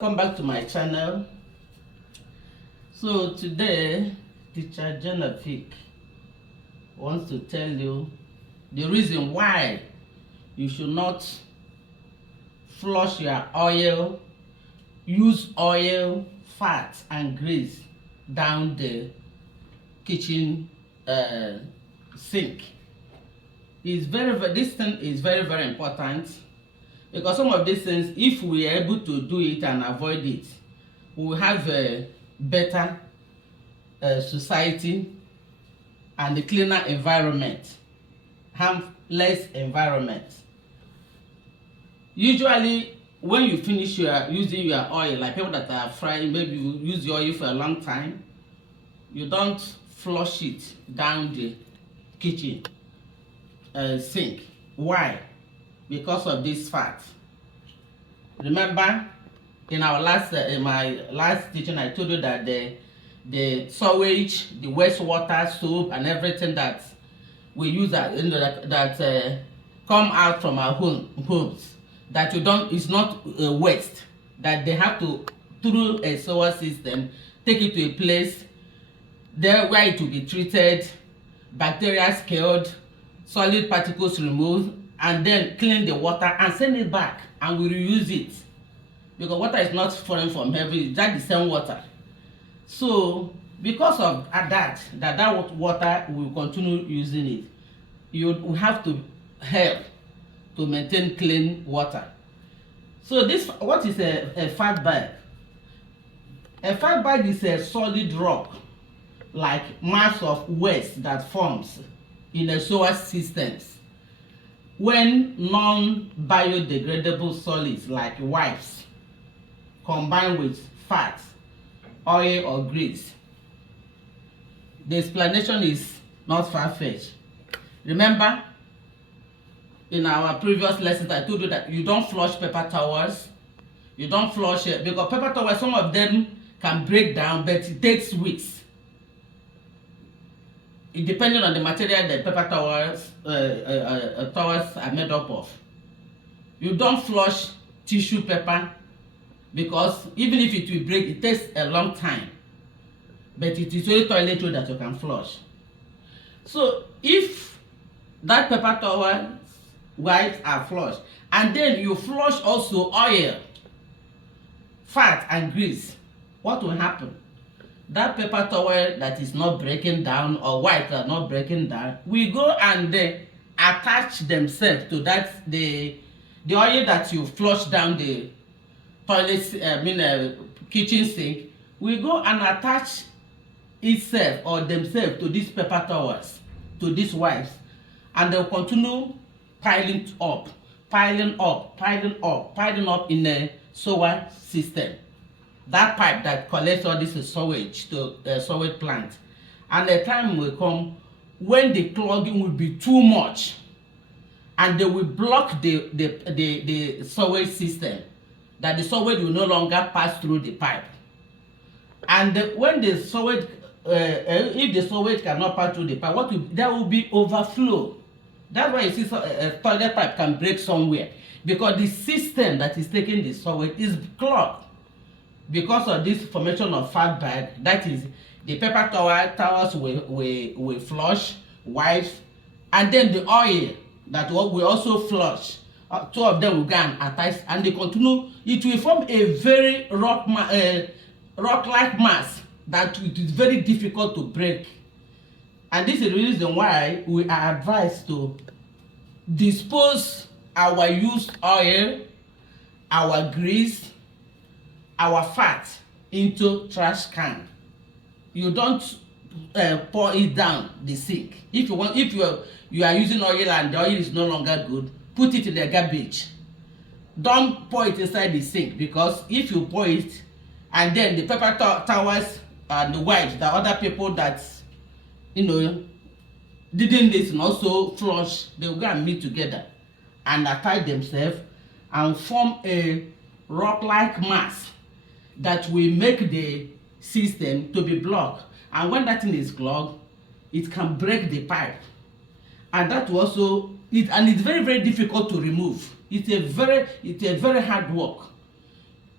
Come back to my channel. So today teacher Genevieve wants to tell you the reason why you should not flush your oil, use oil, fat and grease down the kitchen sink. This thing is very important, because some of these things, if we are able to do it and avoid it, we will have a better society and a cleaner environment, harmless environment. Usually when you finish using your oil, like people that are frying, maybe you use the oil for a long time, you don't flush it down the kitchen sink. Why? Because of this fat. Remember, in my last teaching, I told you that the sewage, the wastewater, soap, and everything that we use that come out from our homes, that it's not waste, that they have to, through a sewer system, take it to a place there where it will be treated, bacteria killed, solid particles removed, and then clean the water and send it back, and we reuse it, because water is not falling from heaven, it's just the same water. So because of that water, we will continue using it. We have to help to maintain clean water. So what is a Fatberg? A Fatberg is a solid rock, like mass of waste that forms in a sewer systems when non-biodegradable solids like wipes combine with fat, oil or grease. The explanation is not far-fetched. Remember, in our previous lessons, I told you that you don't flush paper towels. You don't flush it because paper towels, some of them can break down, but it takes weeks. It depending on the material that paper towels are made up of. You don't flush tissue paper because even if it will break, it takes a long time. But it is only toilet roll that you can flush. So if that paper towel wipes are flushed, and then you flush also oil, fat and grease, what will happen? That paper towel that is not breaking down, or white that are not breaking down, we go and attach themselves to that the oil that you flush down the toilet, kitchen sink. We go and attach itself or themselves to these paper towels, to these wipes, and they'll continue piling up in a sewer system. That pipe that collects all this sewage to sewage plant, and the time will come when the clogging will be too much, and they will block the sewage system, that the sewage will no longer pass through the pipe. And when the sewage, if the sewage cannot pass through the pipe, there will be overflow. That's why you see a toilet pipe can break somewhere, because the system that is taking the sewage is clogged. Because of this formation of Fatberg, that is, the paper towels will flush, wipes, and then the oil that we also flush. Two of them will go and attach, and they continue. It will form a very rock-like mass that it is very difficult to break. And this is the reason why we are advised to dispose our used oil, our grease, our fat into trash can. You don't pour it down the sink. If you are using oil and the oil is no longer good, put it in the garbage. Don't pour it inside the sink, because if you pour it, and then the paper towels and the wipes, the other people that didn't listen also flush, they will go and meet together and attach themselves and form a rock-like mass that will make the system to be blocked. And when that thing is clogged, it can break the pipe, and that will also it's very difficult to remove. It's a very hard work.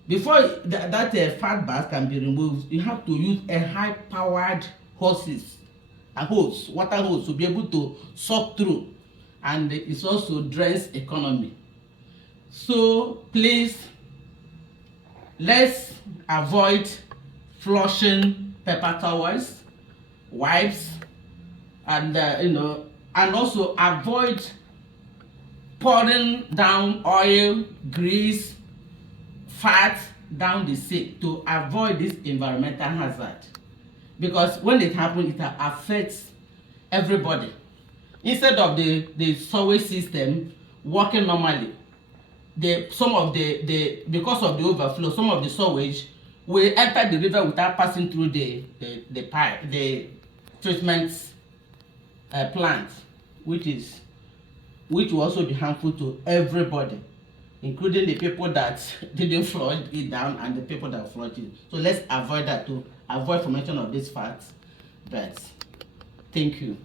Before that fat bags can be removed, you have to use a high powered water hose to be able to suck through, and it also drains economy. So please, let's avoid flushing paper towels, wipes, and and also avoid pouring down oil, grease, fat down the sink to avoid this environmental hazard, because when it happens, it affects everybody. Instead of the sewage system working normally, some of the because of the overflow, some of the sewage will enter the river without passing through the pipe, the treatment plant, which will also be harmful to everybody, including the people that didn't flush it down and the people that flushed it. So let's avoid that, to avoid formation of these fats. But thank you.